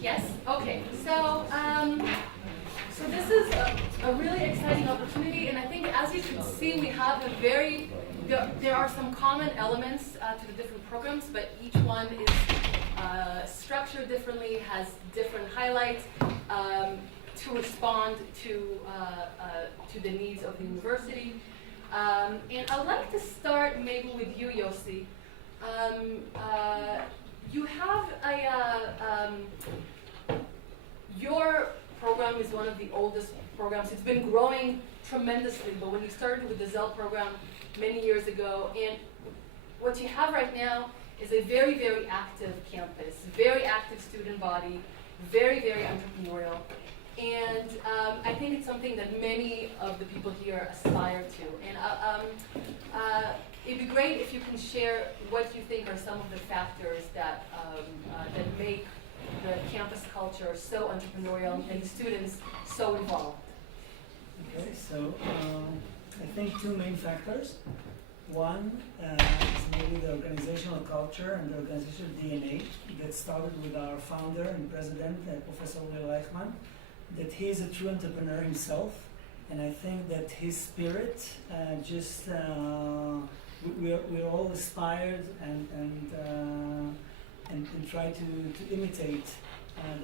Yes? Okay. So this is a really exciting opportunity, and I think as you can see, we have there are some common elements to the different programs, but each one is structured differently, has different highlights to respond to the needs of the university. And I'd like to start maybe with you, Yossi. You have your program is one of the oldest programs. It's been growing tremendously, but when you started with the Zell program many years ago, and what you have right now is a very, very active campus, very active student body, very, very entrepreneurial. And I think it's something that many of the people here aspire to. And it'd be great if you can share what you think are some of the factors that make the campus culture so entrepreneurial and the students so involved. Okay, so I think two main factors. One is maybe the organizational culture and the organizational DNA that started with our founder and president, Professor Will Eichmann, that he is a true entrepreneur himself, and I think that his spirit we're all inspired and try to imitate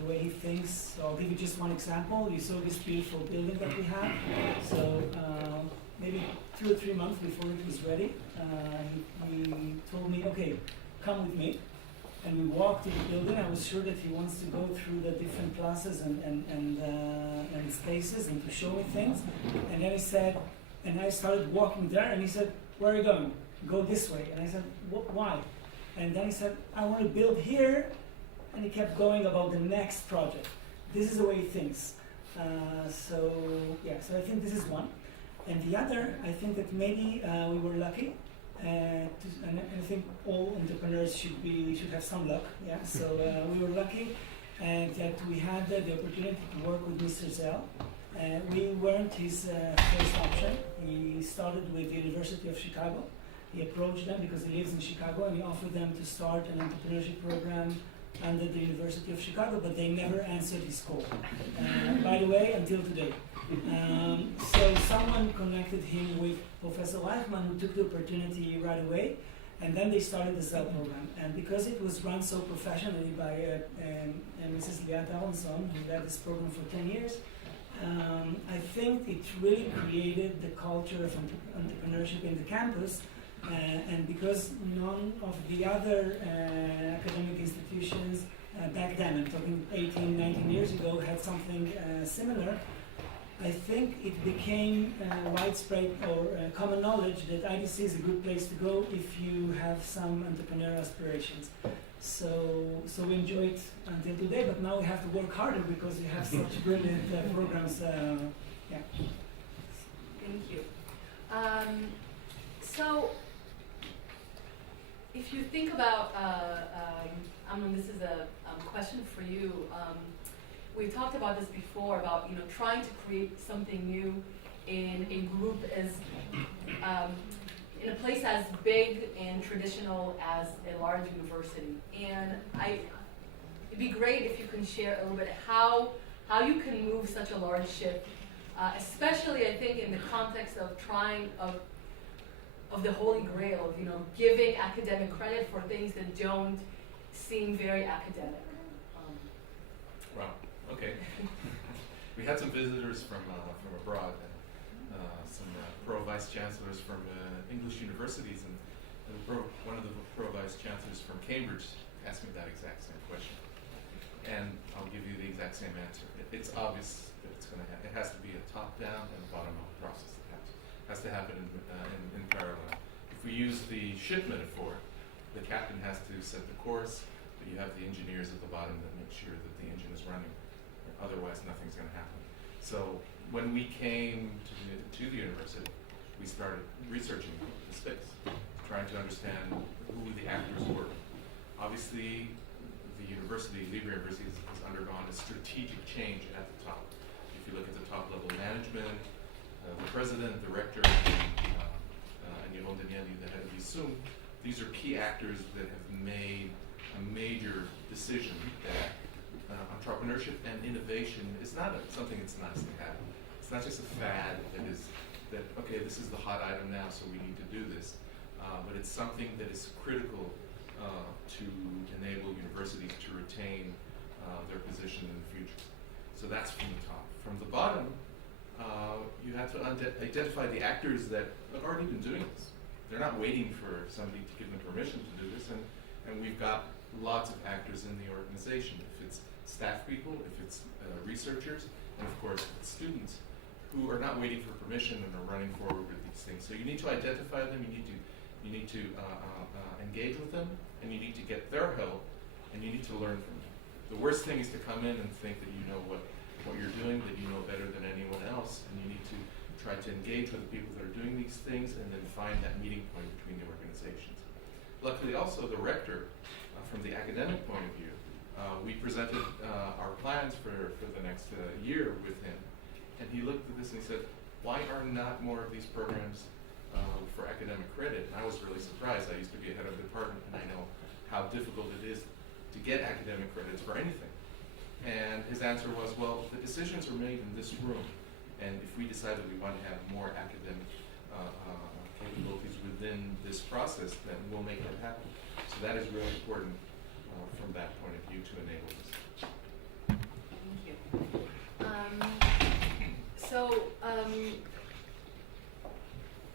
the way he thinks. So I'll give you just one example. You saw this beautiful building that we have. So maybe 2 or 3 months before it was ready, he told me, okay, come with me. And we walked to the building. I was sure that he wants to go through the different classes and spaces and to show me things. And then he said, and I started walking there, and he said, where are you going? Go this way. And I said, why? And then he said, I want to build here. And he kept going about the next project. This is the way he thinks. So I think this is one. And the other, I think that maybe we were lucky. And I think all entrepreneurs should have some luck. Yeah. So we were lucky, and that we had the opportunity to work with Mr. Zell. We weren't his first option. He started with the University of Chicago. He approached them because he lives in Chicago, and he offered them to start an entrepreneurship program under the University of Chicago, but they never answered his call. By the way, until today. So someone connected him with Professor Eichmann, who took the opportunity right away, and then they started the Zell program. And because it was run so professionally by Mrs. Liat Aronson, who led this program for 10 years, I think it really created the culture of entrepreneurship in the campus. And because none of the other academic institutions back then, I'm talking 18, 19 years ago, had something similar, I think it became widespread or common knowledge that IDC is a good place to go if you have some entrepreneurial aspirations. So we enjoy it until today, but now we have to work harder because we have such brilliant programs. Yeah. Thank you. So, if you think about, Amnon, this is a question for you. We talked about this before about trying to create something new in a group as in a place as big and traditional as a large university. And it'd be great if you can share a little bit how you can move such a large ship, especially I think in the context of of the Holy Grail of giving academic credit for things that don't seem very academic. Wow. Okay. We had some visitors from abroad, and some pro vice chancellors from English universities, and one of the pro vice chancellors from Cambridge asked me that exact same question, and I'll give you the exact same answer. It's obvious that it has to be a top-down and a bottom-up process. Has to happen in parallel. If we use the ship metaphor, the captain has to set the course, but you have the engineers at the bottom that make sure that the engine is running. Otherwise, nothing's going to happen. So when we came to the university, we started researching the space, trying to understand who the actors were. Obviously, the university, Livneh University, has undergone a strategic change at the top. If you look at the top level management, the president, the rector, and Yaron Danieli, the head of Yisum, these are key actors that have made a major decision that entrepreneurship and innovation is not something that's nice to have. It's not just a fad that, okay, this is the hot item now, so we need to do this. But it's something that is critical to enable universities to retain their position in the future. So that's from the top. From the bottom, you have to identify the actors that have already been doing this. They're not waiting for somebody to give them permission to do this, and we've got lots of actors in the organization. If it's staff people, if it's researchers, and of course it's students who are not waiting for permission and are running forward with these things. So you need to identify them, you need to engage with them, and you need to get their help, and you need to learn from them. The worst thing is to come in and think that you know what you're doing, that you know better than anyone else, and you need to try to engage with the people that are doing these things and then find that meeting point between the organizations. Luckily also the rector, from the academic point of view, we presented our plans for the next year with him, and he looked at this and he said, why are not more of these programs for academic credit? And I was really surprised. I used to be a head of a department, and I know how difficult it is to get academic credits for anything. And his answer was, well, the decisions are made in this room, and if we decide that we want to have more academic capabilities within this process, then we'll make that happen. So that is really important from that point of view to enable this. Thank you.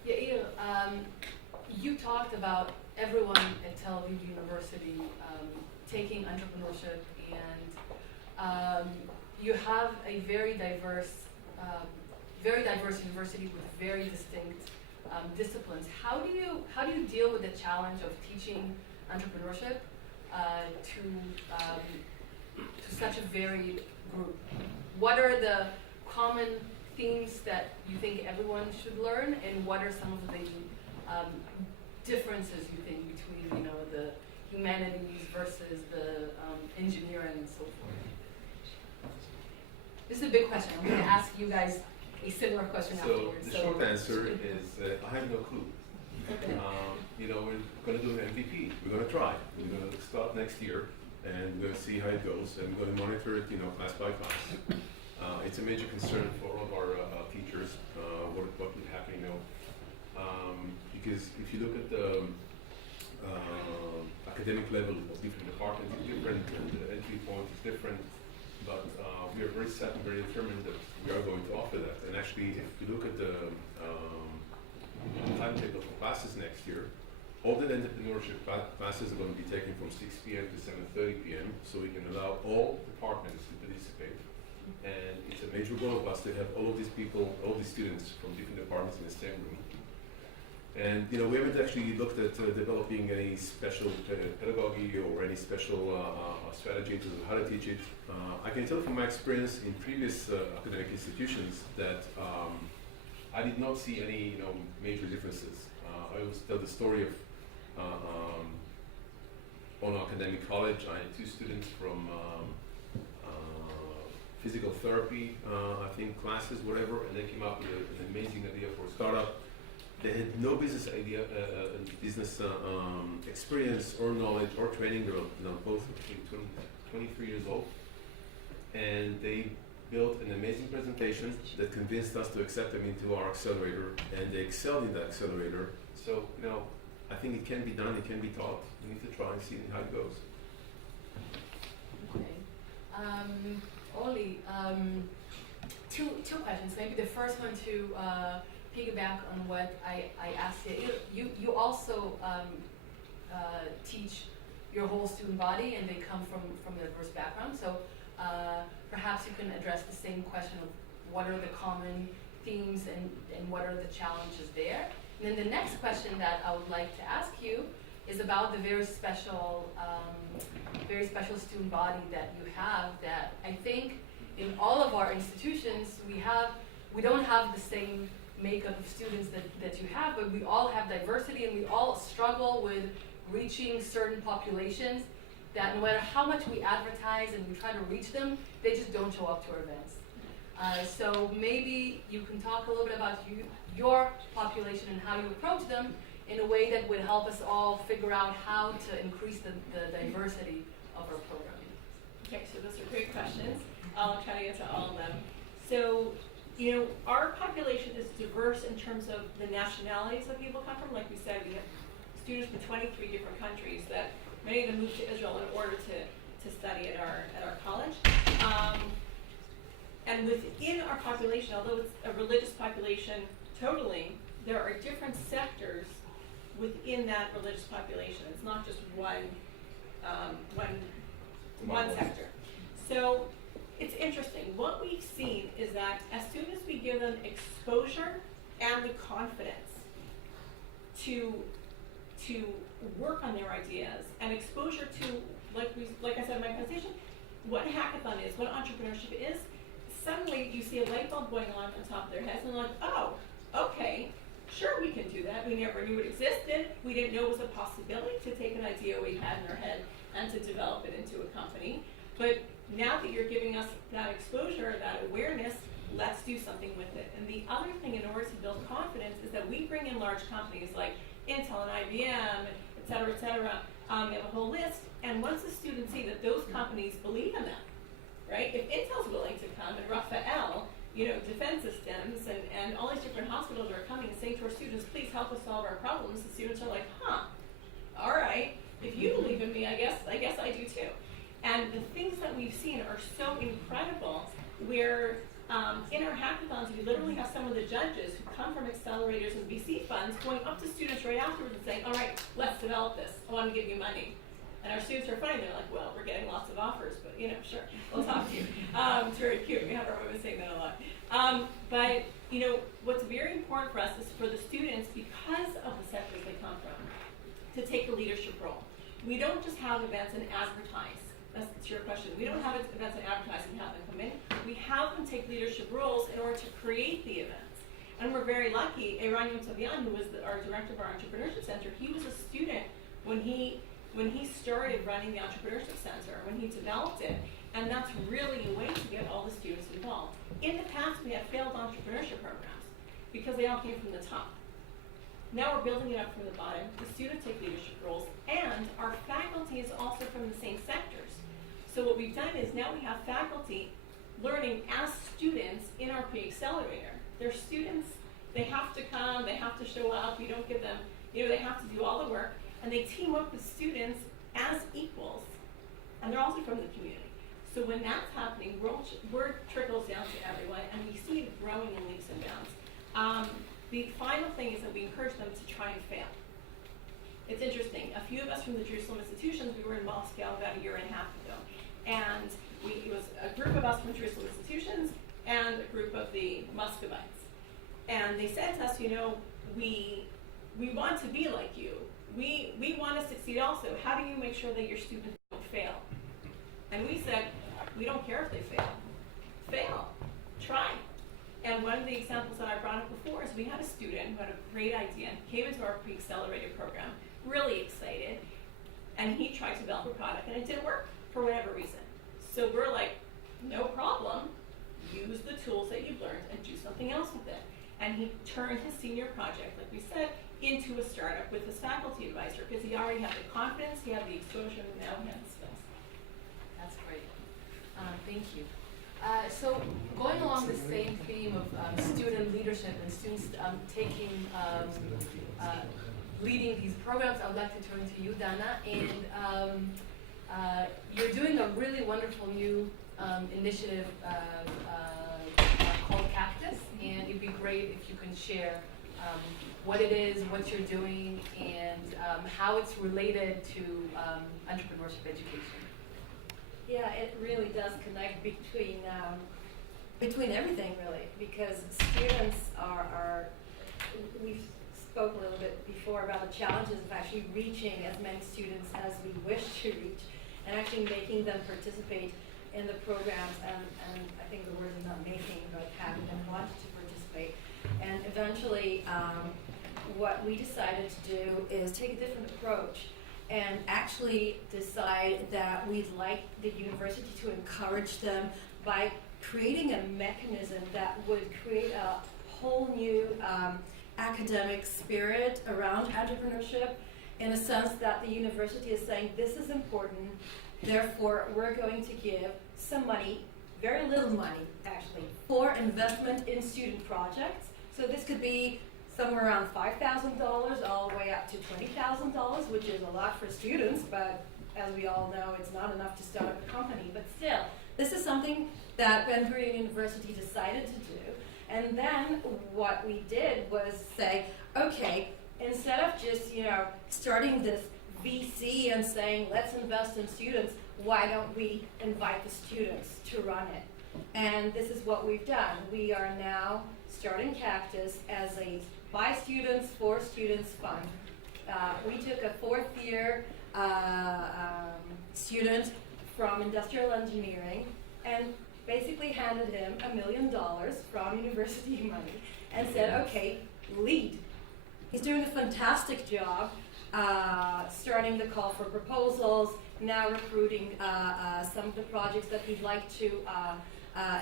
Yair, you talked about everyone at Tel Aviv University taking entrepreneurship, and you have a very diverse university with very distinct disciplines. How do you deal with the challenge of teaching entrepreneurship to such a varied group? What are the common themes that you think everyone should learn, and what are some of the differences you think between the humanities versus the engineering and so forth? This is a big question. I'm going to ask you guys a similar question afterwards. The short answer is I have no clue. Okay. We're going to do an MVP. We're going to try. We're going to start next year, and we're going to see how it goes, and we're going to monitor it, class by class. It's a major concern for all of our teachers, what would happen, because if you look at the academic level of different departments, it's different, and the entry point is different, but we are very set and very determined that we are going to offer that. And actually, if you look at the timetable for classes next year, all the entrepreneurship classes are going to be taken from 6 p.m. to 7:30 p.m. so we can allow all departments to participate. And it's a major goal of us to have all of these people, all these students from different departments in the same room. And we haven't actually looked at developing any special pedagogy or any special strategy to how to teach it. I can tell from my experience in previous academic institutions that I did not see any major differences. I always tell the story of on academic college. I had 2 students from physical therapy, I think classes, whatever, and they came up with an amazing idea for a startup. They had no business idea, business experience or knowledge or training. They were both 23 years old, and they built an amazing presentation that convinced us to accept them into our accelerator, and they excelled in the accelerator. So I think it can be done. It can be taught. We need to try and see how it goes. Okay. Oli, two questions. Maybe the first one to piggyback on what I asked you. You also teach your whole student body, and they come from a diverse background. So perhaps you can address the same question of what are the common themes and what are the challenges there. And then the next question that I would like to ask you is about the very special student body that you have, that I think in all of our institutions we don't have the same makeup of students that you have, but we all have diversity, and we all struggle with reaching certain populations that no matter how much we advertise and we try to reach them, they just don't show up to our events. So maybe you can talk a little bit about your population and how you approach them in a way that would help us all figure out how to increase the diversity of our program. Okay, so those are great questions. I'll try to get to all of them. So, our population is diverse in terms of the nationalities that people come from. Like we said, we have students from 23 different countries that many of them moved to Israel in order to study at our college. And within our population, although it's a religious population totally, there are different sectors within that religious population. It's not just one sector. So it's interesting. What we've seen is that as soon as we give them exposure and the confidence to work on their ideas and exposure to, like I said in my presentation, what hackathon is, what entrepreneurship is, suddenly you see a light bulb going on top of their heads and they're like, oh, okay, sure we can do that. We never knew it existed. We didn't know it was a possibility to take an idea we had in our head and to develop it into a company. But now that you're giving us that exposure, that awareness, let's do something with it. And the other thing in order to build confidence is that we bring in large companies like Intel and IBM, et cetera, et cetera. We have a whole list. And once the students see that those companies believe in them, right? If Intel's willing to come and Rafael, defense systems and all these different hospitals are coming and saying to our students, please help us solve our problems, the students are like, all right, if you believe in me, I guess I do too. And the things that we've seen are so incredible where in our hackathons, we literally have some of the judges who come from accelerators and VC funds going up to students right afterwards and saying, all right, let's develop this. I want to give you money. And our students are funny. They're like, well, we're getting lots of offers, but sure, we'll talk to you. It's very cute. We have our women saying that a lot. But what's very important for us is for the students, because of the sectors they come from, to take a leadership role. We don't just have events and advertise. That's your question. We don't have events and advertise and have them come in. We have them take leadership roles in order to create the events. And we're very lucky. Einav, who was our director of our Entrepreneurship Center, he was a student when he started running the Entrepreneurship Center, when he developed it. And that's really a way to get all the students involved. In the past, we had failed entrepreneurship programs because they all came from the top. Now we're building it up from the bottom. The students take leadership roles, and our faculty is also from the same sectors. So what we've done is now we have faculty learning as students in our pre-accelerator. They're students, they have to come, they have to show up, we don't give them, they have to do all the work, and they team up with students as equals, and they're also from the community. So when that's happening, word trickles down to everyone, and we see it growing in leaps and bounds. The final thing is that we encourage them to try and fail. It's interesting. A few of us from the Jerusalem institutions, we were in Moscow about 1.5 years ago. And it was a group of us from Jerusalem institutions and a group of the Muscovites. And they said to us, we want to be like you. We want to succeed also. How do you make sure that your students don't fail? And we said, we don't care if they fail. Fail. Try. And one of the examples that I brought up before is we had a student who had a great idea, came into our pre-accelerated program, really excited, and he tried to develop a product and it didn't work for whatever reason. So we're like, no problem, use the tools that you've learned and do something else with it. And he turned his senior project, like we said, into a startup with his faculty advisor because he already had the confidence, he had the exposure, and now he had the skills. That's great. Thank you. So going along the same theme of student leadership and students leading these programs, I would like to turn to you, Dana. And you're doing a really wonderful new initiative called Cactus, and it'd be great if you can share what it is, what you're doing, and how it's related to entrepreneurship education. Yeah, it really does connect between everything really, because students are we've spoken a little bit before about the challenges of actually reaching as many students as we wish to reach and actually making them participate in the programs, and I think the word is not making, but having them want to participate. And eventually what we decided to do is take a different approach and actually decide that we'd like the university to encourage them by creating a mechanism that would create a whole new academic spirit around entrepreneurship, in a sense that the university is saying this is important, therefore we're going to give some money very little money, actually, for investment in student projects. So this could be somewhere around $5,000 all the way up to $20,000, which is a lot for students, but as we all know, it's not enough to start up a company. But still, this is something that Ben Gurion University decided to do. And then what we did was say, okay, instead of just, starting this VC and saying, let's invest in students, why don't we invite the students to run it? And this is what we've done. We are now starting Cactus as a by students, for students fund. We took a fourth year student from industrial engineering and basically handed him $1 million from university money and said, okay, lead. He's doing a fantastic job starting the call for proposals, now recruiting some of the projects that he'd like to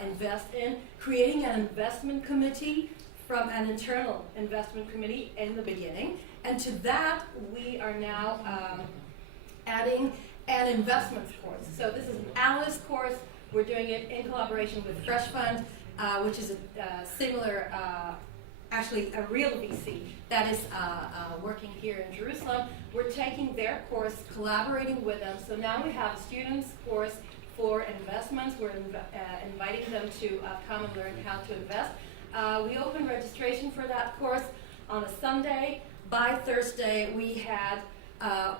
invest in, creating an investment committee from an internal investment committee in the beginning. And to that, we are now adding an investments course. So this is an analyst course. We're doing it in collaboration with Fresh Fund, which is a similar, actually a real VC that is working here in Jerusalem. We're taking their course, collaborating with them. So now we have a students course for investments. We're inviting them to come and learn how to invest. We opened registration for that course on a Sunday. By Thursday, we had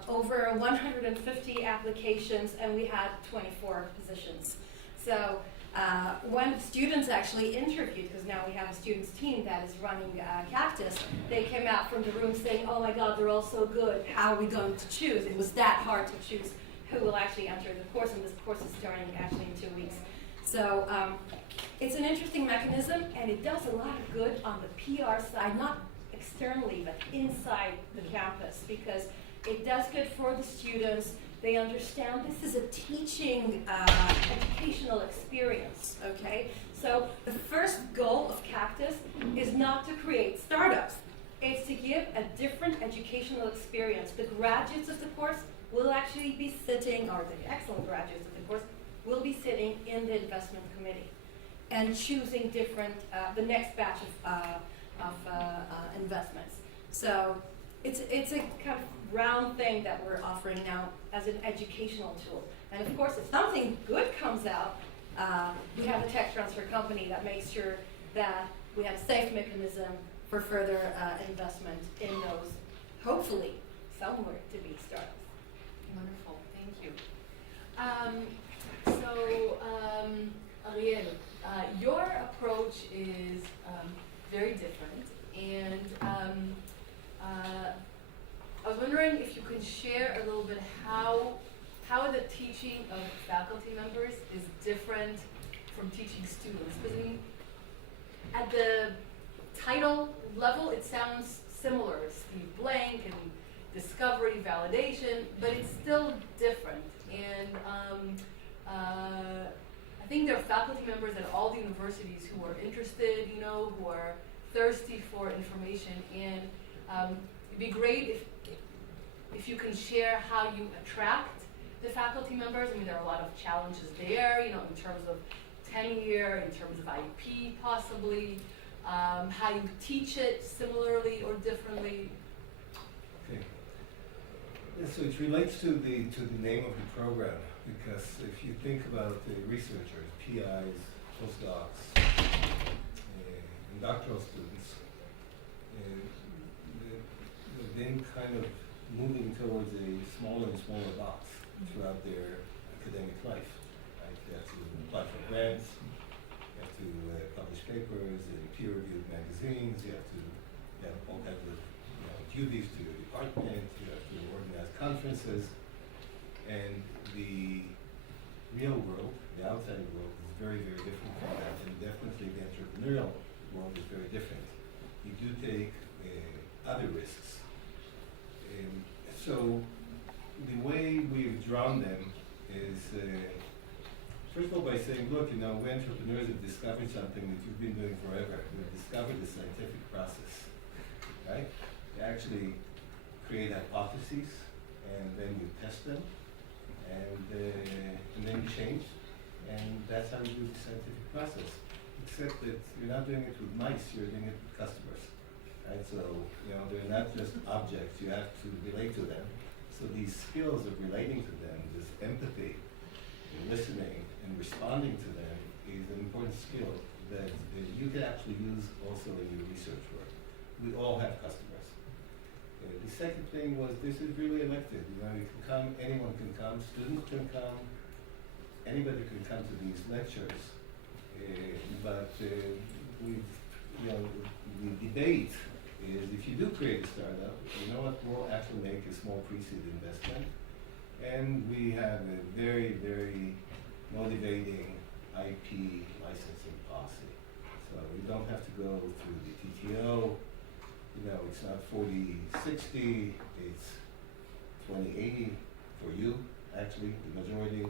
over 150 applications, and we had 24 positions. So when students actually interviewed, because now we have a students team that is running Cactus, they came out from the room saying, oh my God, they're all so good. How are we going to choose? It was that hard to choose who will actually enter the course, and this course is starting actually in 2 weeks. So it's an interesting mechanism, and it does a lot of good on the PR side, not externally, but inside the campus, because it does good for the students. They understand this is a teaching, educational experience, okay? So the first goal of Cactus is not to create startups. It's to give a different educational experience. The graduates of the course will actually be sitting, or the excellent graduates of the course, will be sitting in the investment committee and choosing different, the next batch of investments. So it's a kind of round thing that we're offering now as an educational tool. And of course, if something good comes out, we have a tech transfer company that makes sure that we have a safe mechanism for further investment in those, hopefully, somewhere to be startups. Wonderful, thank you. Ariel, your approach is very different, and I was wondering if you can share a little bit how the teaching of faculty members is different from teaching students. Because at the title level, it sounds similar, Steve Blank and discovery, validation, but it's still different. And I think there are faculty members at all the universities who are interested, who are thirsty for information. And it'd be great if you can share how you attract the faculty members. I mean, there are a lot of challenges there, in terms of tenure, in terms of IP possibly, how you teach it similarly or differently. Okay. Yeah, so it relates to the name of the program, because if you think about the researchers, PIs, postdocs, and doctoral students, they've been kind of moving towards a smaller and smaller box throughout their academic life. Right? They have to apply for grants, you have to publish papers in peer-reviewed magazines, you have all kinds of duties to your department, you have to organize conferences, and the real world, the outside world, is very, very different from that, and definitely the entrepreneurial world is very different. You do take other risks. So the way we've drawn them is, first of all, by saying, look, we entrepreneurs have discovered something that you've been doing forever. We've discovered the scientific process, right? You actually create hypotheses, and then you test them, and then you change, And that's how you do the scientific process. Except that you're not doing it with mice, you're doing it with customers. Right? So, they're not just objects, you have to relate to them. So these skills of relating to them, this empathy, and listening, and responding to them is an important skill that you can actually use also in your research work. We all have customers. The second thing was this is really elected. You can come, anyone can come, students can come, anybody can come to these lectures. But the debate is if you do create a startup, you know what, we'll actually make a small pre-seed investment. And we have a very, very motivating IP licensing policy. So you don't have to go through the TTO. It's not 40/60, it's 20/80 for you, actually, the majority.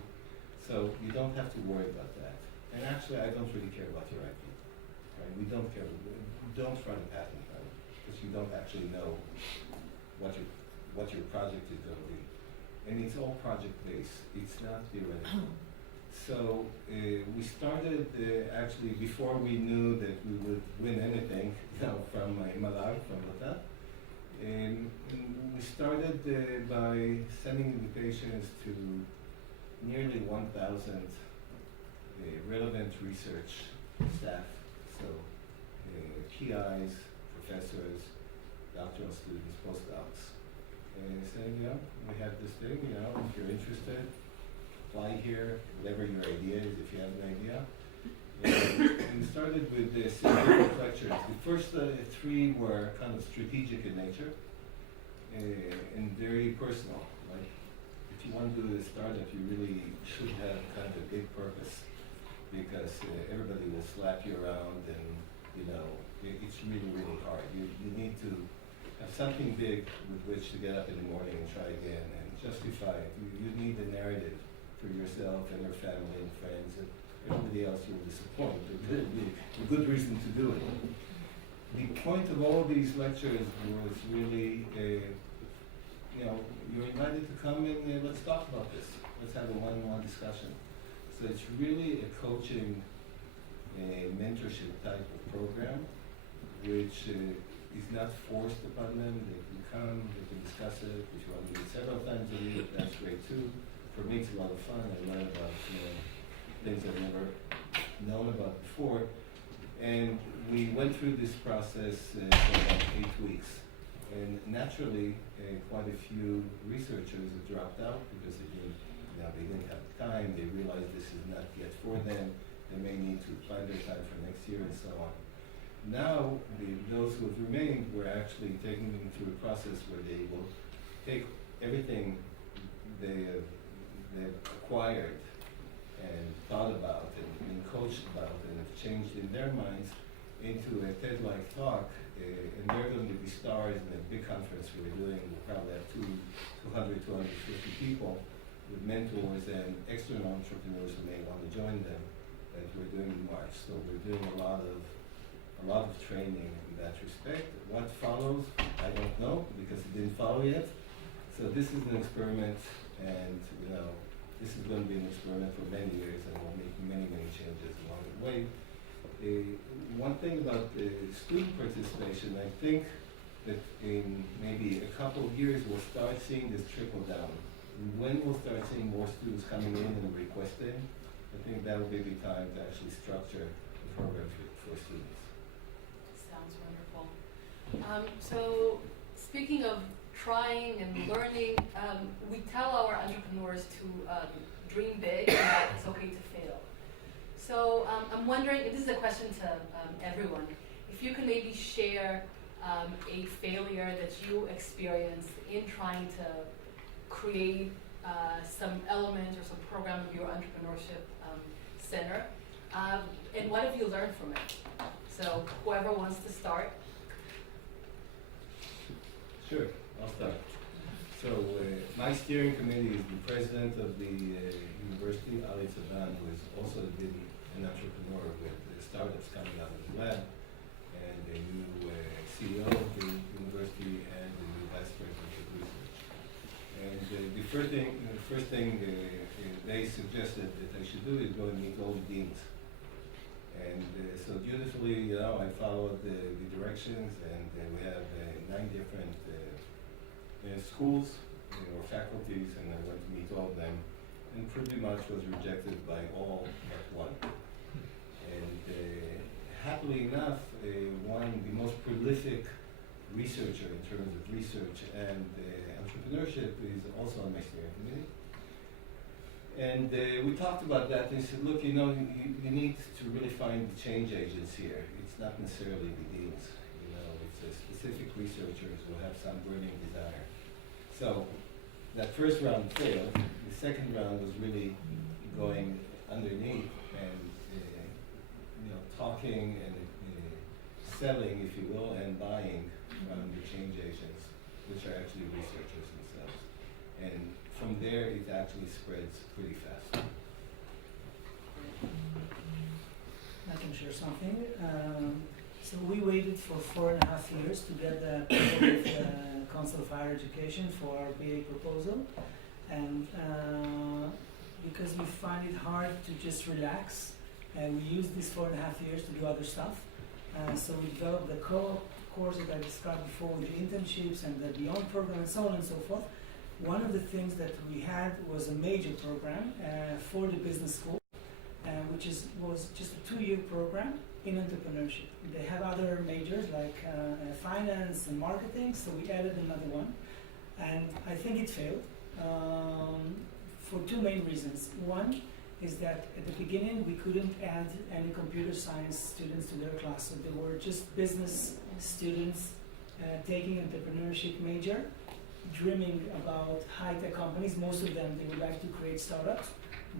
So you don't have to worry about that. And actually, I don't really care about your IP. Right? We don't care. Don't run a patent on it because you don't actually know what your project is going to be. And it's all project-based. It's not theoretical. So we started actually before we knew that we would win anything, from Malag, from Lata. And we started by sending invitations to nearly 1,000 relevant research staff, so PIs, professors, doctoral students, postdocs, and saying, we have this thing, if you're interested, apply here, whatever your idea is, if you have an idea. And we started with the scientific lectures. The first 3 were kind of strategic in nature and very personal. Like, if you want to do a startup, you really should have kind of a big purpose because everybody will slap you around and, it's really, really hard. You need to have something big with which to get up in the morning and try again and justify it. You need a narrative for yourself and your family and friends, and everybody else you will disappoint. There'd be a good reason to do it. The point of all these lectures was really, you're invited to come and let's talk about this. Let's have a one-on-one discussion. So it's really a coaching, mentorship type of program, which is not forced upon them. They can come, they can discuss it. If you want to do it several times a week, that's great too. For me, it's a lot of fun. I learn about things I've never known about before. And we went through this process for about 8 weeks. And naturally, quite a few researchers have dropped out because they didn't have time. They realized this is not yet for them. They may need to plan their time for next year and so on. Now, those who have remained, we're actually taking them through a process where they will take everything they've acquired and thought about and coached about and have changed in their minds into a TED-like talk, and they're going to be stars in a big conference we're doing. We'll probably have 200, 250 people with mentors and external entrepreneurs who may want to join them that we're doing in March. So we're doing a lot of training in that respect. What follows, I don't know because it didn't follow yet. So this is an experiment, and this is going to be an experiment for many years, and we'll make many, many changes along the way. One thing about student participation, I think that in maybe a couple of years we'll start seeing this trickle down. When we'll start seeing more students coming in and requesting, I think that will be the time to actually structure the program for students. Sounds wonderful. So speaking of trying and learning, we tell our entrepreneurs to dream big and that it's okay to fail. So I'm wondering, this is a question to everyone, if you can maybe share a failure that you experienced in trying to create some element or some program of your entrepreneurship center, and what have you learned from it? So whoever wants to start. Sure, I'll start. So my steering committee is the president of the university, Ali Saban, who has also been an entrepreneur with startups coming out of the lab, and a new CEO of the university, and a new vice president of research. And the first thing they suggested that I should do is go and meet all the deans. And so dutifully, I followed the directions, and we have 9 different schools or faculties, and I went to meet all of them, and pretty much was rejected by all but one. And happily enough, the most prolific researcher in terms of research and entrepreneurship is also on my steering committee. And we talked about that, and he said, look, you need to really find the change agents here. It's not necessarily the deans, it's specific researchers who have some burning desire. So that first round failed. The second round was really going underneath and talking and selling, if you will, and buying from the change agents, which are actually researchers themselves. And from there, it actually spreads pretty fast. I can share something. So we waited for 4.5 years to get the Council of Higher Education for our BA proposal, and because we find it hard to just relax, we used these 4.5 years to do other stuff. So we developed the course that I described before with the internships and the Beyond program and so on and so forth. One of the things that we had was a major program for the business school, which was just a 2-year program in entrepreneurship. They have other majors like finance and marketing, so we added another one. And I think it failed for 2 main reasons. One is that at the beginning we couldn't add any computer science students to their class, so they were just business students taking entrepreneurship major, dreaming about high-tech companies. Most of them, they would like to create startups,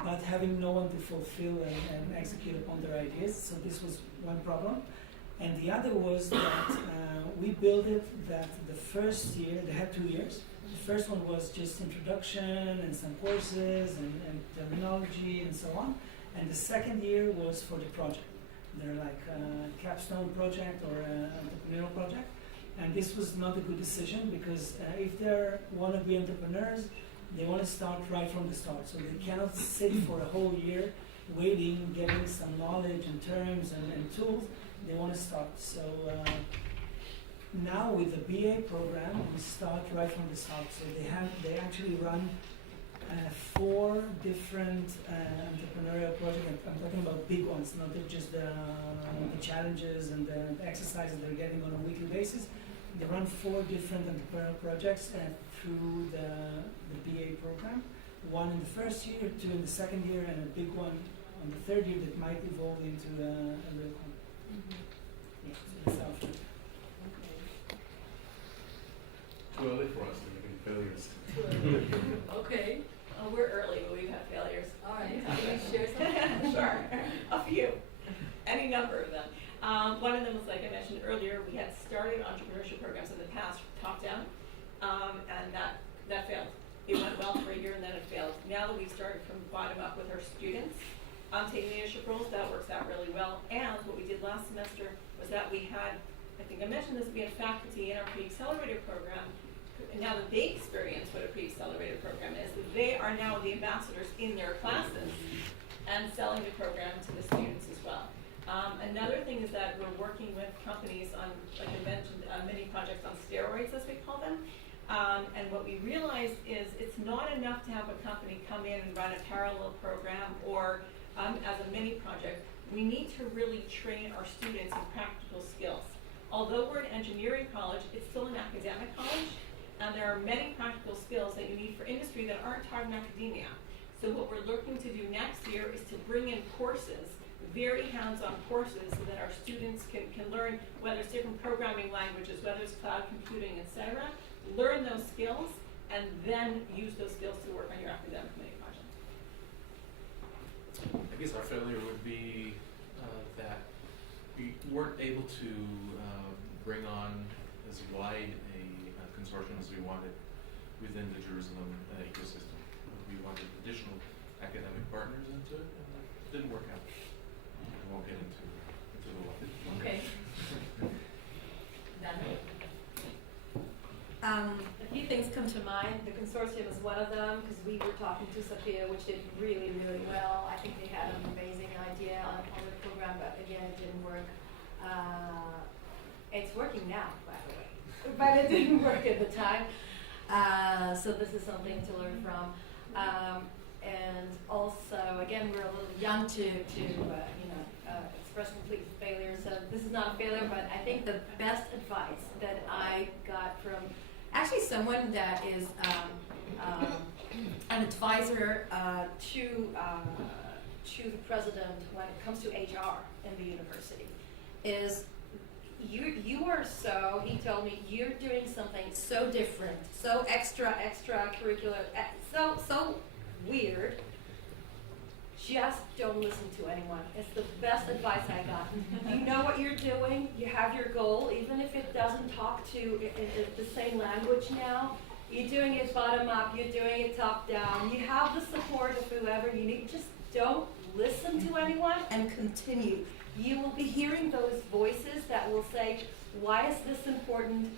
but having no one to fulfill and execute upon their ideas. So this was one problem. And the other was that we built it that the first year, they had 2 years. The first one was just introduction and some courses and terminology and so on. And the second year was for the project. They're like a capstone project or an entrepreneurial project. And this was not a good decision because if they want to be entrepreneurs, they want to start right from the start. So they cannot sit for a whole year waiting, getting some knowledge and terms and tools. They want to start. So now with the BA program, we start right from the start. So they actually run 4 different entrepreneurial projects. I'm talking about big ones, not just the challenges and the exercises they're getting on a weekly basis. They run 4 different entrepreneurial projects through the BA program. 1 in the first year, 2 in the second year, and a big one on the 3rd year that might evolve into a real one. Yeah, so it's after. Too early for us to make any failures. Okay. We're early, but we've had failures. All right. Can you share some? Sure, a few, any number of them. One of them was, like I mentioned earlier, we had started entrepreneurship programs in the past, top down, and that failed. It went well for a year and then it failed. Now that we've started from bottom up with our students, taking leadership roles, that works out really well. And what we did last semester was that we had, I think I mentioned this, we had faculty in our pre-accelerator program. And now that they experience what a pre-accelerator program is, they are now the ambassadors in their classes and selling the program to the students as well. Another thing is that we're working with companies on, like I mentioned, mini projects on steroids, as we call them. And what we realized is it's not enough to have a company come in and run a parallel program or as a mini project. We need to really train our students in practical skills. Although we're an engineering college, it's still an academic college, and there are many practical skills that you need for industry that aren't taught in academia. So what we're looking to do next year is to bring in courses, very hands-on courses, so that our students can learn whether it's different programming languages, whether it's cloud computing, etc. Learn those skills, and then use those skills to work on your academic mini project. I guess our failure would be that we weren't able to bring on as wide a consortium as we wanted within the Jerusalem ecosystem. We wanted additional academic partners into it, and that didn't work out. I won't get into the why. Okay. Done. A few things come to mind. The consortium is one of them, because we were talking to Sophia, which did really, really well. I think they had an amazing idea on the program, but again, it didn't work. It's working now, by the way, but it didn't work at the time. So this is something to learn from. And also, again, we're a little young to express complete failure. So this is not a failure, but I think the best advice that I got from actually someone that is an advisor to the president when it comes to HR in the university is you are so, he told me, you're doing something so different, so extracurricular, so weird. Just don't listen to anyone. It's the best advice I got. You know what you're doing. You have your goal, even if it doesn't talk to the same language now. You're doing it bottom up. You're doing it top down. You have the support of whoever you need. Just don't listen to anyone and continue. You will be hearing those voices that will say, why is this important?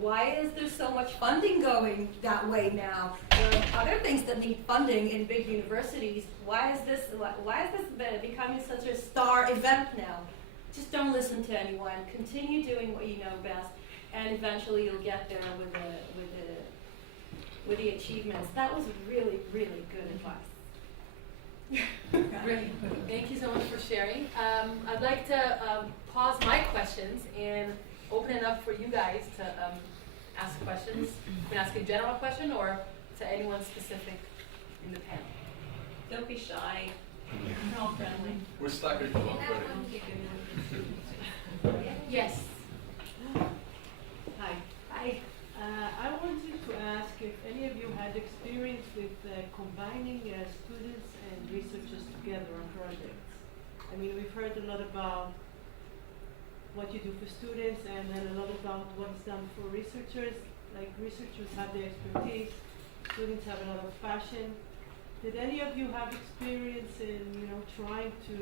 Why is there so much funding going that way now? There are other things that need funding in big universities. Why is this becoming such a star event now? Just don't listen to anyone. Continue doing what you know best, and eventually you'll get there with the achievements. That was really, really good advice. Great. Thank you so much for sharing. I'd like to pause my questions and open it up for you guys to ask questions. You can ask a general question or to anyone specific in the panel. Don't be shy. We're all friendly. We're stuck at the one Yes. Hi. Hi. I wanted to ask if any of you had experience with combining students and researchers together on projects. I mean, we've heard a lot about what you do for students and then a lot about what's done for researchers. Like researchers have the expertise, students have a lot of passion. Did any of you have experience in, trying to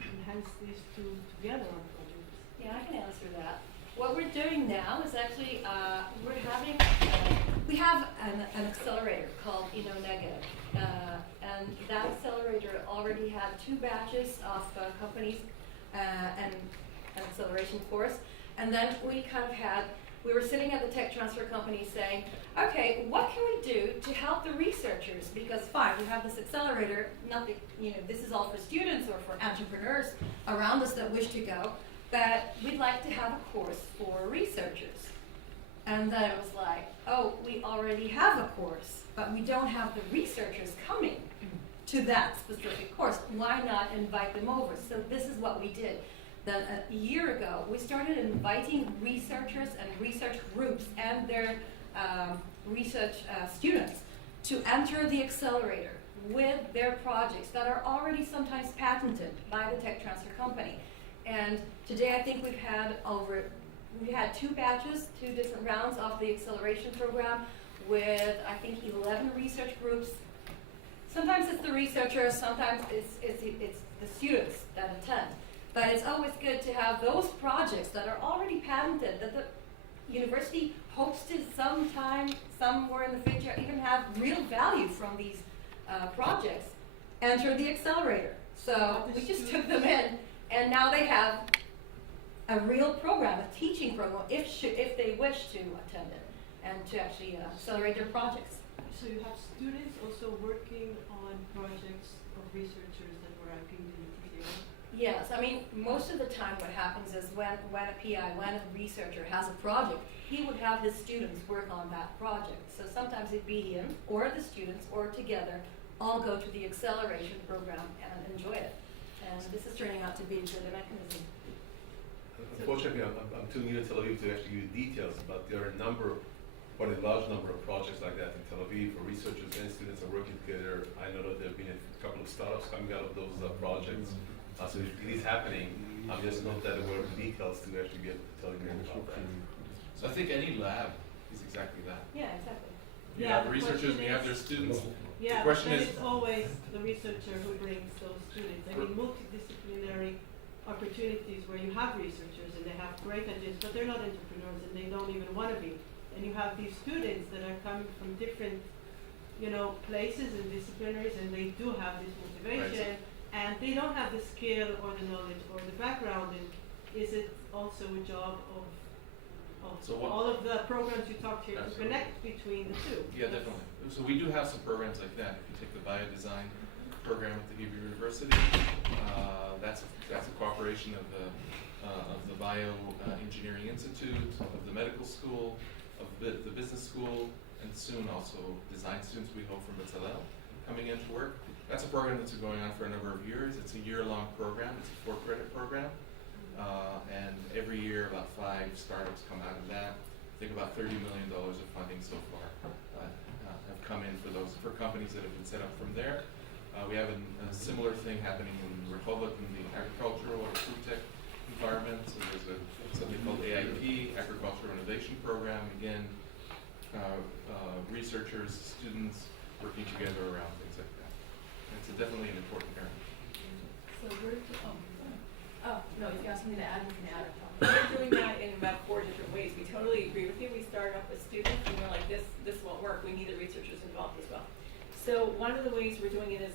enhance these two together on projects? Yeah, I can answer that. What we're doing now is actually we have an accelerator called Einav, and that accelerator already had 2 batches of companies and an acceleration course, and then we were sitting at the tech transfer company saying, okay, what can we do to help the researchers? Because fine, we have this accelerator, this is all for students or for entrepreneurs around us that wish to go, but we'd like to have a course for researchers. And then it was like, oh, we already have a course, but we don't have the researchers coming to that specific course. Why not invite them over? So this is what we did. Then a year ago, we started inviting researchers and research groups and their research students to enter the accelerator with their projects that are already sometimes patented by the tech transfer company. And today I think we had 2 batches, 2 different rounds of the acceleration program with I think 11 research groups. Sometimes it's the researchers, sometimes it's the students that attend. But it's always good to have those projects that are already patented, that the university hopes to sometime, somewhere in the future, even have real value from these projects, enter the accelerator. So we just took them in, and now they have a real program, a teaching program, if they wish to attend it, and to actually accelerate their projects. So you have students also working on projects of researchers that were acting in the TCA? Yes, I mean, most of the time what happens is when a PI, when a researcher has a project, he would have his students work on that project. So sometimes it'd be him or the students or together all go to the acceleration program and enjoy it. And this is turning out to be a good mechanism. Unfortunately, I'm too new in Tel Aviv to actually give you details, but there are quite a large number of projects like that in Tel Aviv where researchers and students are working together. I know that there have been a couple of startups coming out of those projects. So if it is happening, I'm just not that aware of the details to actually be able to tell you more about that. So I think any lab is exactly that. Yeah, exactly. You Yeah, have the researchers and you question have their students. Yeah, The question but is- it's always the researcher who brings those students. I mean, multidisciplinary opportunities where you have researchers and they have great ideas, but they're not entrepreneurs and they don't even want to be and you have these students that are coming from different, you know, places and disciplinaries, and they do have this motivation, and they don't have the skill or the knowledge or the background, and is it also a job of So what- all of the programs you talked here to Absolutely. connect between the two? Yeah, definitely. So we do have some programs like that. If you take the biodesign program at the Hebrew University, that's a cooperation of the Bio Engineering Institute, of the medical school, of the business school, and soon also design students, we hope, from Bezalel coming into work. That's a program that's been going on for a number of years. It's a year-long program. It's a 4-credit program. And every year about 5 startups come out of that. I think about $30 million of funding so far have come in for companies that have been set up from there. We have a similar thing happening in Rehovot in the agricultural or food tech environment. So there's something called AIP, Agricultural Innovation Program. Again, researchers, students working together around things like that. It's definitely an important area. So we're, oh, no, if you have something to add, you can add it. We're doing that in about 4 different ways. We totally agree with you. We started off with students and we're like, this won't work. We need the researchers involved as well. So one of the ways we're doing it is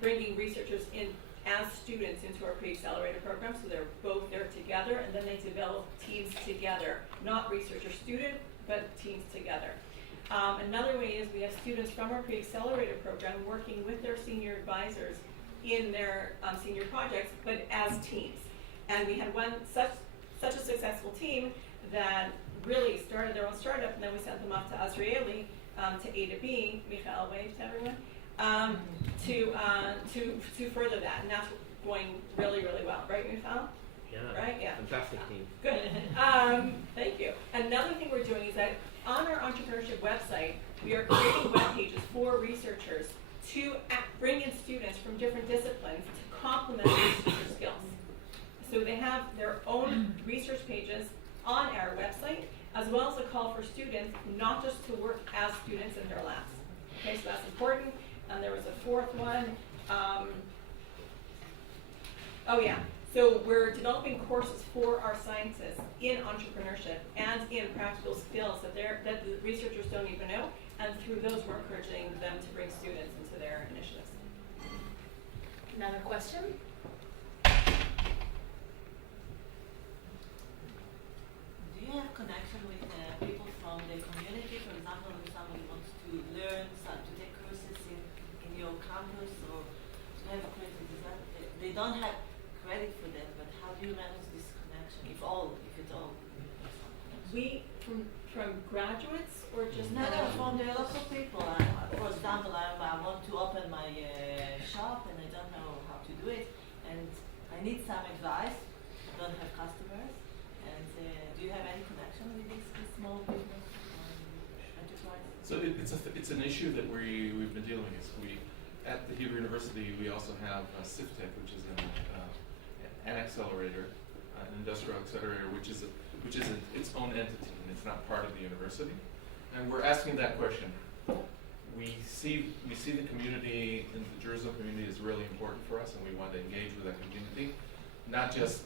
bringing researchers in as students into our pre-accelerator program, so they're both there together, and then they develop teams together, not researcher-student, but teams together. Another way is we have students from our pre-accelerator program working with their senior advisors in their senior projects, but as teams. And we had one such a successful team that really started their own startup, and then we sent them off to Azrieli, to A to B, Michael wave to everyone, to further that, and that's going really, really well, right, Michael? Yeah. Right? Yeah. Fantastic team. Good. Thank you. Another thing we're doing is that on our entrepreneurship website, we are creating web pages for researchers to bring in students from different disciplines to complement their researcher skills. So they have their own research pages on our website, as well as a call for students not just to work as students in their labs. Okay, so that's important. And there was a 4th one. Oh yeah. So we're developing courses for our scientists in entrepreneurship and in practical skills that the researchers don't even know, and through those we're encouraging them to bring students into their initiatives. Another question? Do you have connection with people from the community? For example, if somebody wants to learn, to take courses in your campus, or to have credit, they don't have credit for them, but how do you manage this connection, if at all? We, from graduates or just No, from the local people. For example, I want to open my shop and I don't know how to do it, and I need some advice. I don't have customers, and do you have any connection with this small business enterprise? So it's an issue that we've been dealing with. At the Hebrew University, we also have CIFTech, which is an accelerator, an industrial accelerator, which is its own entity, and it's not part of the university. And we're asking that question. We see the community, and the Jerusalem community is really important for us, and we want to engage with that community, not just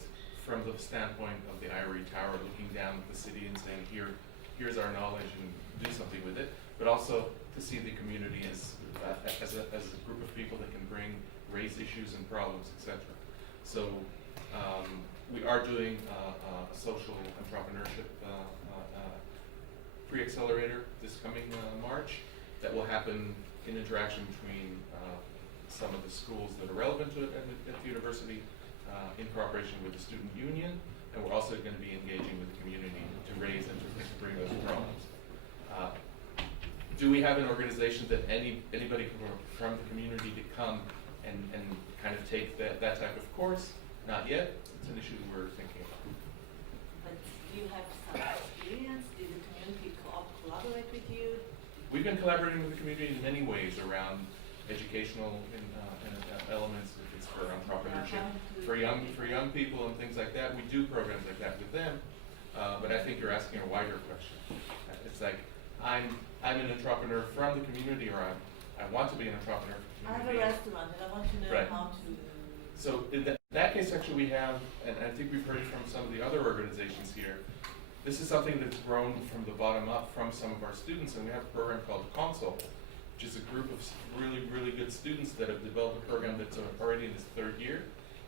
from the standpoint of the ivory tower looking down at the city and saying, here's our knowledge and do something with it, but also to see the community as a group of people that can raise issues and problems, etc. So we are doing a social entrepreneurship pre-accelerator this coming March that will happen in interaction between some of the schools that are relevant to it at the university, in cooperation with the student union, and we're also going to be engaging with the community to raise and to bring those problems. Do we have an organization that anybody from the community to come and kind of take that type of course? Not yet. It's an issue we're thinking about. But do you have some experience? Did the community collaborate with you? We've been collaborating with the community in many ways around educational elements, if it's for entrepreneurship, for young people and things like that. We do programs like that with them, but I think you're asking a wider question. It's like I'm an entrepreneur from the community, or I want to be an entrepreneur from the I have a community. restaurant and I want to know Right. how to. So in that case, actually, we have, and I think we've heard it from some of the other organizations here, this is something that's grown from the bottom up from some of our students, and we have a program called Console, which is a group of really, really good students that have developed a program that's already in its third year.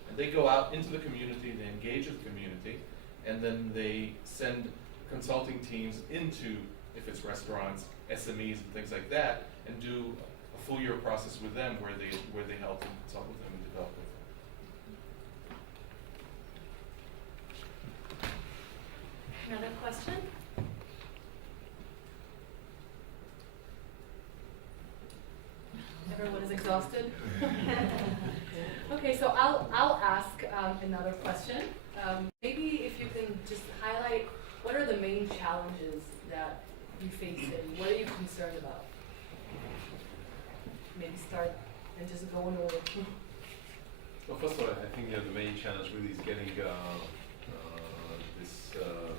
And they go out into the community, they engage with the community, and then they send consulting teams into, if it's restaurants, SMEs and things like that, and do a full year process with them where they help and consult with them and develop with them. Another question? Everyone is exhausted? Okay, so I'll ask another question. Maybe if you can just highlight what are the main challenges that you face and what are you concerned about? Maybe start and just go in order. Well, first of all, I think the main challenge really is getting this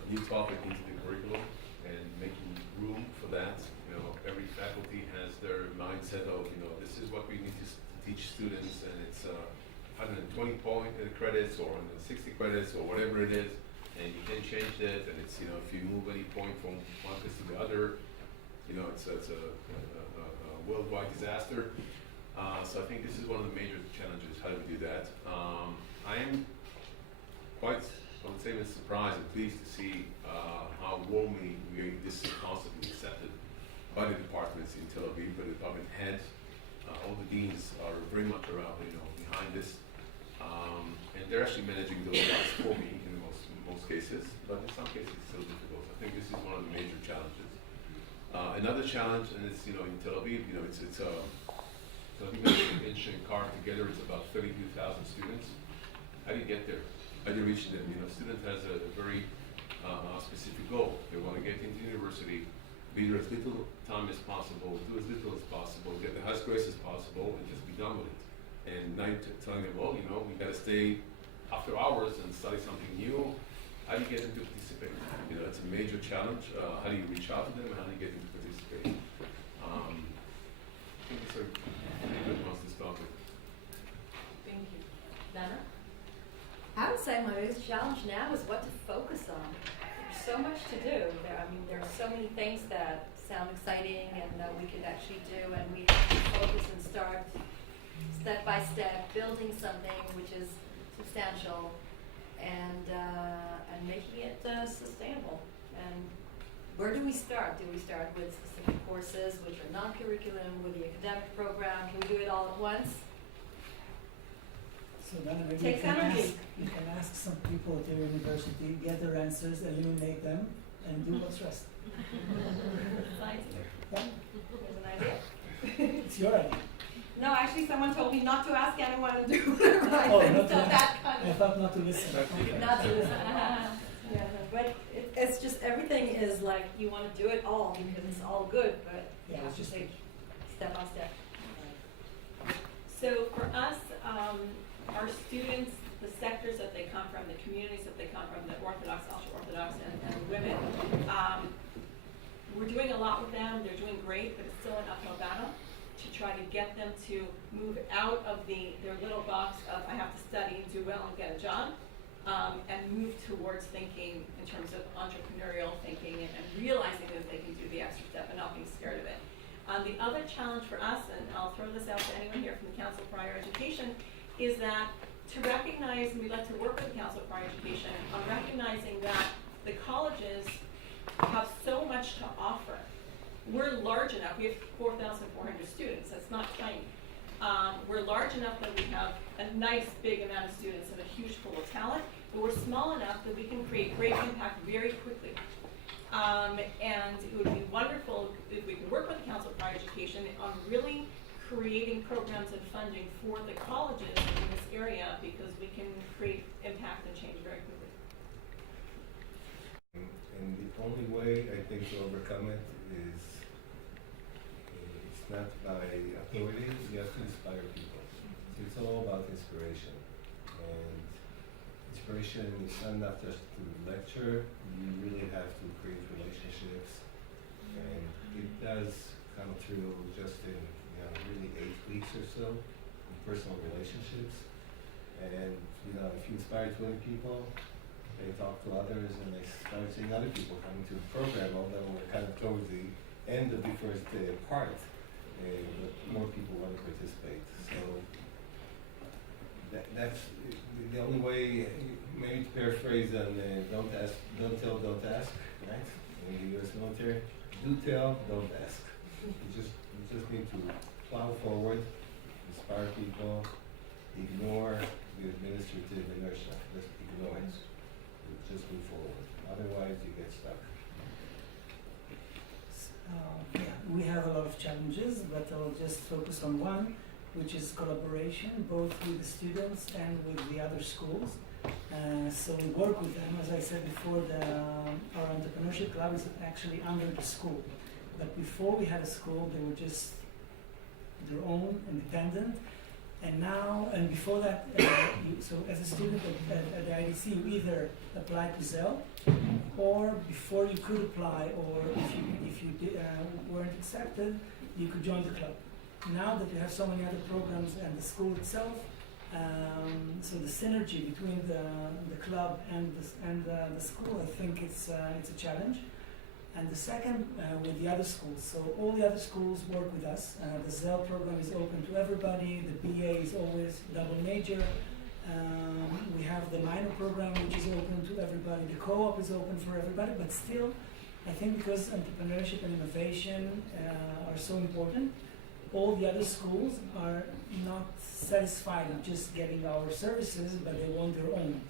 new topic into the curriculum and making room for that. Every faculty has their mindset of, this is what we need to teach students, and it's 120 credits or 160 credits or whatever it is, and you can change that, and it's, if you move any point from one place to the other, it's a worldwide disaster. So I think this is one of the major challenges. How do we do that? I am quite, I would say, surprised and pleased to see how warmly this is constantly accepted by the departments in Tel Aviv, by the department heads. All the deans are very much around, behind this, and they're actually managing those tasks for me in most cases, but in some cases it's still difficult. I think this is one of the major challenges. Another challenge, and it's in Tel Aviv, it's Tel Aviv and Car together, it's about 32,000 students. How do you get there? How do you reach them? A student has a very specific goal. They want to get into university, be there as little time as possible, do as little as possible, get the highest grades as possible, and just be done with it. And now you're telling them, well, we got to stay after hours and study something new. How do you get them to participate? It's a major challenge. How do you reach out to them? How do you get them to participate? I think it's a pretty good ones to start with. Thank you. Dana? I would say my biggest challenge now is what to focus on. There's so much to do. There are so many things that sound exciting and that we could actually do, and we have to focus and start step by step building something which is substantial and making it sustainable. And where do we start? Do we start with specific courses which are non-curriculum, with the academic program? Can we do it all at once? So then maybe Takes energy. You can ask some people at your university, get their answers, eliminate them, and do what's rest. Nice. Yeah, There's an idea. it's your idea. No, actually, someone told me not to ask anyone to do whatever I Oh, think, not so to- that kind I of. thought not to listen. Okay. Not to listen. Yeah, no, but it's just everything is like you want to do it all because it's all good, but you Yeah, have it's to just take step by step. So for us, our students, the sectors that they come from, the communities that they come from, the Orthodox, ultra-Orthodox, and women, we're doing a lot with them. They're doing great, but it's still an uphill battle to try to get them to move out of their little box of I have to study and do well and get a job, and move towards thinking in terms of entrepreneurial thinking and realizing that they can do the extra step and not being scared of it. The other challenge for us, and I'll throw this out to anyone here from the Council of Higher Education, is that to recognize, and we like to work with the Council of Higher Education on recognizing that the colleges have so much to offer. We're large enough, we have 4,400 students, that's not tiny. We're large enough that we have a nice big amount of students and a huge pool of talent, but we're small enough that we can create great impact very quickly. And it would be wonderful if we could work with the Council of Higher Education on really creating programs and funding for the colleges in this area because we can create impact and change very quickly. And the only way I think to overcome it is it's not by authority, you have to inspire people. So it's all about inspiration. And inspiration is not enough just to lecture, you really have to create relationships. And it does come through just in really 8 weeks or so in personal relationships. And if you inspire 20 people, they talked to others, and they started seeing other people coming to the program, although we're kind of towards the end of the first part, but more people want to participate. So that's the only way, maybe to paraphrase on don't ask, don't tell, don't ask, right? In the U.S. military, do tell, don't ask. You just need to plow forward, inspire people, ignore the administrative inertia, just ignore it. Just move forward. Otherwise, you get stuck. Yeah, we have a lot of challenges, but I'll just focus on one, which is collaboration, both with the students and with the other schools. So we work with them. As I said before, our entrepreneurship club is actually under the school. But before we had a school, they were just their own, independent. And now, and before that, so as a student at the IDC, you either apply to Zell, or before you could apply, or if you weren't accepted, you could join the club. Now that we have so many other programs and the school itself, so the synergy between the club and the school, I think it's a challenge. And the second, with the other schools. So all the other schools work with us. The Zell program is open to everybody. The BA is always double major. We have the minor program, which is open to everybody. The co-op is open for everybody. But still, I think because entrepreneurship and innovation are so important, all the other schools are not satisfied with just getting our services, but they want their own.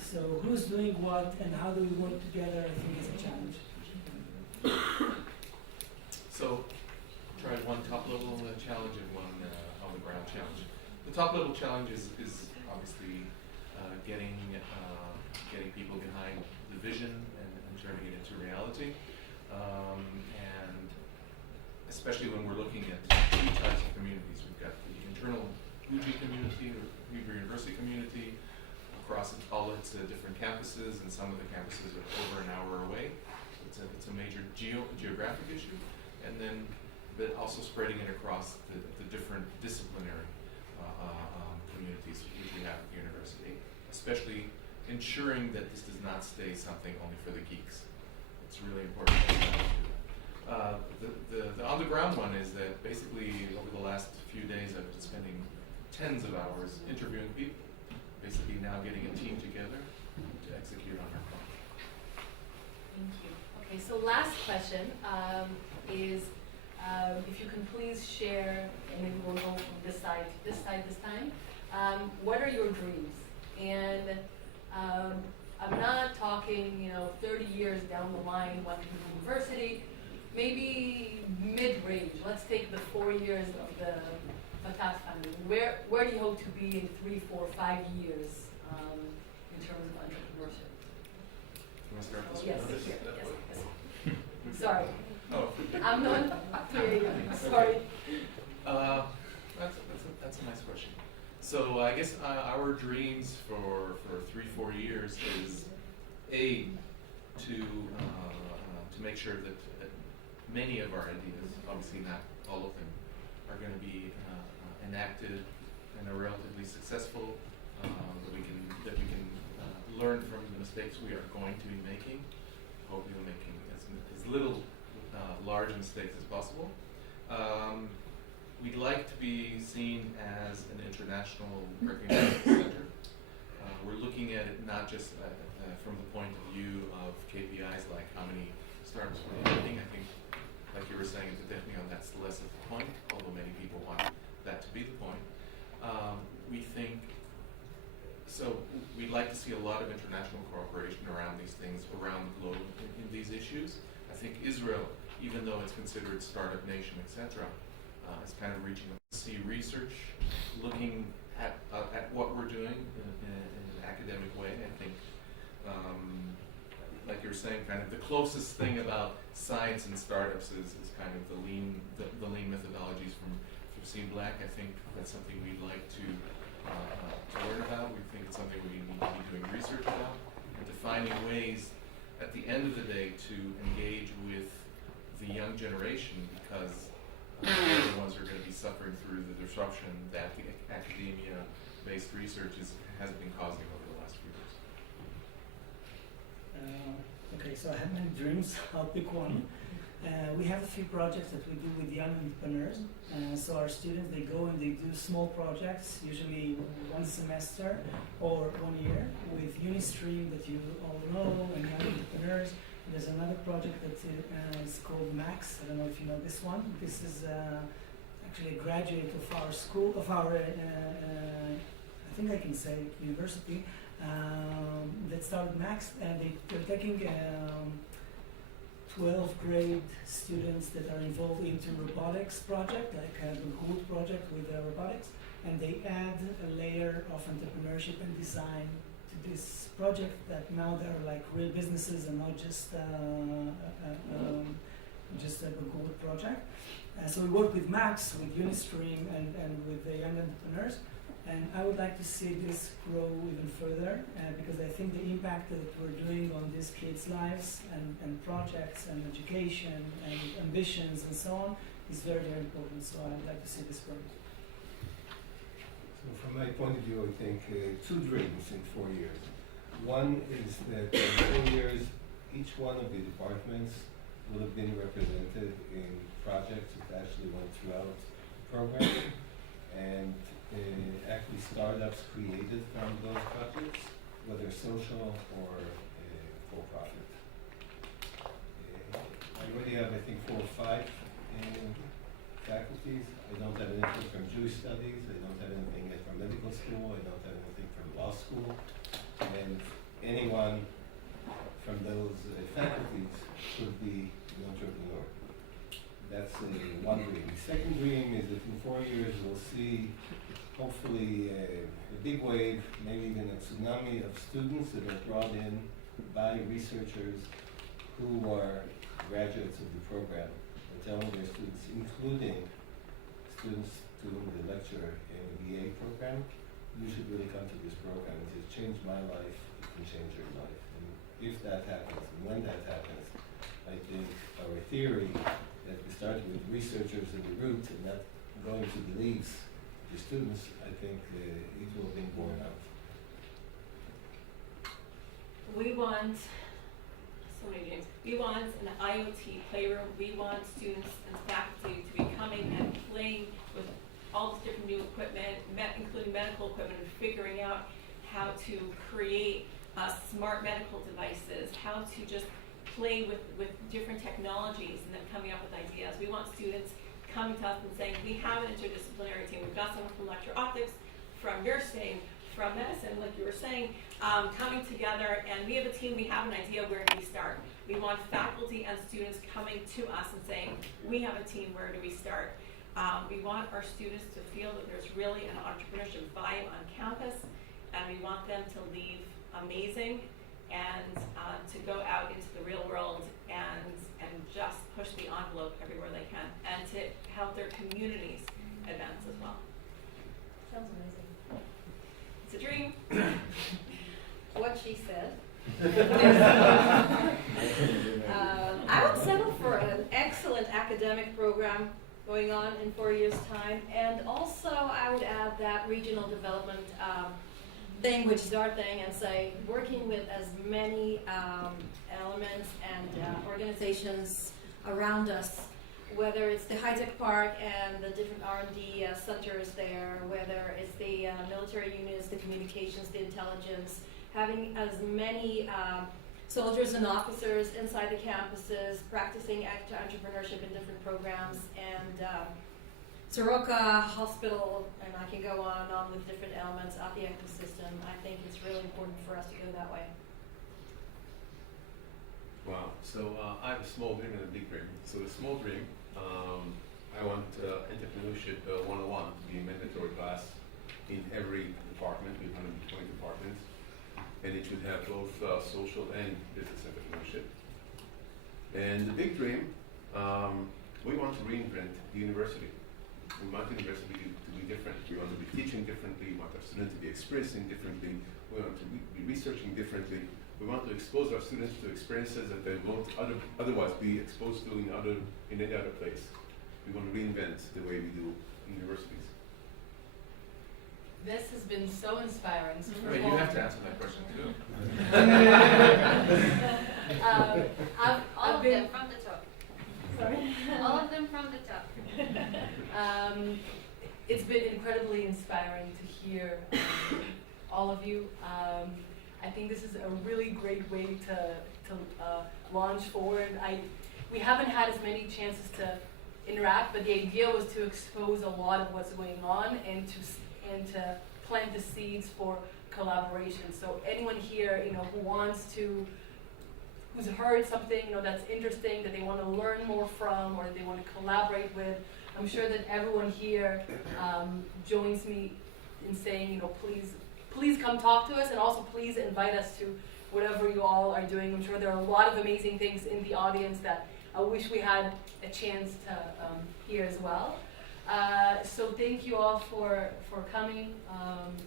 So who's doing what and how do we work together, I think is a challenge. So, try one top-level challenge and one on-the-ground challenge. The top-level challenge is obviously getting people behind the vision and turning it into reality. And especially when we're looking at two types of communities. We've got the internal Uji community, or Hebrew University community, across all its different campuses, and some of the campuses are over an hour away. It's a major geographic issue, and then but also spreading it across the different disciplinary communities which we have at the university, especially ensuring that this does not stay something only for the geeks. It's really important to do that. The on-the-ground one is that basically over the last few days I've been spending tens of hours interviewing people, basically now getting a team together to execute on our plan. Thank you. Okay, so last question is if you can please share, and maybe we'll go from this side to this side this time. What are your dreams? And I'm not talking, 30 years down the line when you're in university, maybe mid-range. Let's take the 4 years of the Fatat family. Where do you hope to be in 3, 4, 5 years in terms of entrepreneurship? You want to start this Yes, one? here, yes. Sorry, Oh, I'm not. Sorry. That's a nice question. So I guess our dreams for 3-4 years is to make sure that many of our ideas, obviously not all of them, are going to be enacted and are relatively successful. That we can learn from the mistakes we are going to be making. Hopefully, we're making as little large mistakes as possible. We'd like to be seen as an international recognized center. We're looking at it not just from the point of view of KPIs like how many startups we're making. I think, like you were saying, definitely that's less of the point, although many people want that to be the point. We think, so we'd like to see a lot of international cooperation around these things, around the globe in these issues. I think Israel, even though it's considered startup nation, etc., is kind of reaching up to see research, looking at what we're doing in an academic way. I think, like you were saying, kind of the closest thing about science and startups is kind of the lean methodologies from C Black. I think that's something we'd like to learn about. We think it's something we need to be doing research about, and to finding ways at the end of the day to engage with the young generation, because they're the ones who are going to be suffering through the disruption that the academia-based research has been causing over the last few years. so I have many dreams. I'll pick one. We have a few projects that we do with young entrepreneurs. So our students, they go and they do small projects, usually one semester or 1 year, with Unistream that you all know, and young entrepreneurs. There's another project that is called Max. I don't know if you know this one. This is actually a graduate of our school, of our, I think I can say university, that started Max, and they're taking 12th grade students that are involved into robotics project, like a good project with robotics, and they add a layer of entrepreneurship and design to this project that now they're like real businesses and not just a good project. So we work with Max, with Unistream, and with the young entrepreneurs. And I would like to see this grow even further because I think the impact that we're doing on these kids' lives and projects and education and ambitions and so on is very, very important. So I would like to see this grow. So from my point of view, I think two dreams in 4 years. One is that in 4 years, each one of the departments will have been represented in projects that actually went throughout the program, and actually startups created from those projects, whether social or for-profit. I already have, I think, 4 or 5 faculties. I don't have anything from Jewish studies. I don't have anything from medical school. I don't have anything from law school. And anyone from those faculties could be an entrepreneur. That's one dream. The second dream is that in 4 years we'll see hopefully a big wave, maybe even a tsunami of students that are brought in by researchers who are graduates of the program. They're telling their students, including students doing the lecture in the BA program, you should really come to this program. It has changed my life, it can change your life. And if that happens, and when that happens, I think our theory that we started with researchers in the root and not going to the leaves, the students, I think it will be borne out. We want, so many dreams, we want an IoT playroom. We want students and faculty to be coming and playing with all this different new equipment, including medical equipment, and figuring out how to create smart medical devices, how to just play with different technologies and then coming up with ideas. We want students coming to us and saying, we have an interdisciplinary team. We've got someone from lecture optics, from nursing, from medicine, like you were saying, coming together, and we have a team, we have an idea, where do we start? We want faculty and students coming to us and saying, we have a team, where do we start? We want our students to feel that there's really an entrepreneurship vibe on campus, and we want them to leave amazing and to go out into the real world and just push the envelope everywhere they can, and to help their communities advance as well. Sounds amazing. It's a dream. What she said. I would settle for an excellent academic program going on in 4 years' time, and also I would add that regional development thing, which is our thing, and say working with as many elements and organizations around us, whether it's the high-tech park and the different R&D centers there, whether it's the military units, the communications, the intelligence, having as many soldiers and officers inside the campuses, practicing entrepreneurship in different programs, and Soroka Hospital, and I can go on and on with different elements of the ecosystem. I think it's really important for us to go that way. Wow. So I have a small dream and a big dream. So the small dream, I want Entrepreneurship 101 to be a mandatory class in every department. We have 120 departments. And it should have both social and business entrepreneurship. And the big dream, we want to reinvent the university. We want the university to be different. We want to be teaching differently. We want our students to be expressing differently. We want to be researching differently. We want to expose our students to experiences that they won't otherwise be exposed to in any other place. We want to reinvent the way we do universities. This has been so inspiring. So Wait, you have to answer that question too. I've of been, them from the top. Sorry. All of them from the top. it's been incredibly inspiring to hear all of you. I think this is a really great way to launch forward. We haven't had as many chances to interact, but the idea was to expose a lot of what's going on and to plant the seeds for collaboration. So anyone here, who's heard something, that's interesting, that they want to learn more from, or they want to collaborate with, I'm sure that everyone here joins me in saying, please come talk to us, and also please invite us to whatever you all are doing. I'm sure there are a lot of amazing things in the audience that I wish we had a chance to hear as well. So thank you all for coming.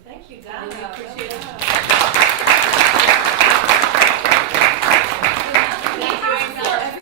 Thank you, I Dana. really appreciate it. Thank you.